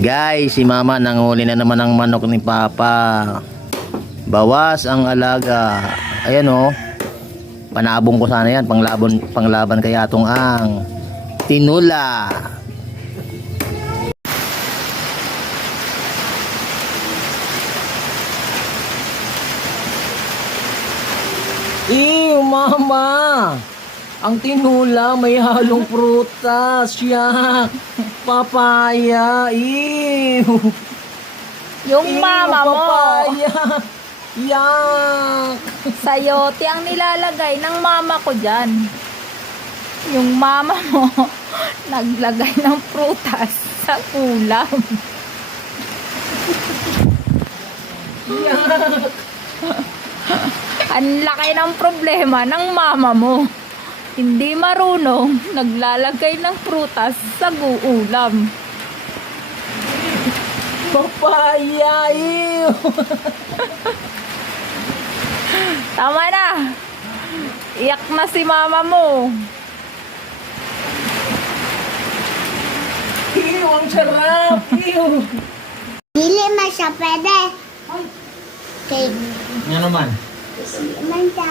Guys, si mama nanghuli na naman ang manok ni papa. Bawas ang alaga. Ayan oh. Panabong ko sana yan. Panglaban, panglaban kay atong ang tinula. Ew, mama! Ang tinula may halong prutas. Yak! Papaya! Ew! Yung Ew, mama mo, Papaya! Yak! sayote ang nilalagay ng mama ko dyan. Yung mama mo, naglagay ng prutas sa ulam. Ang laki ng problema ng mama mo. Hindi marunong, naglalagay ng prutas sa ulam. Papaya! Tama na. Iyak na si mama mo. Ew! Ang sarap! Ew! Dili man siya pwede. Cake. Ano naman? Man siya.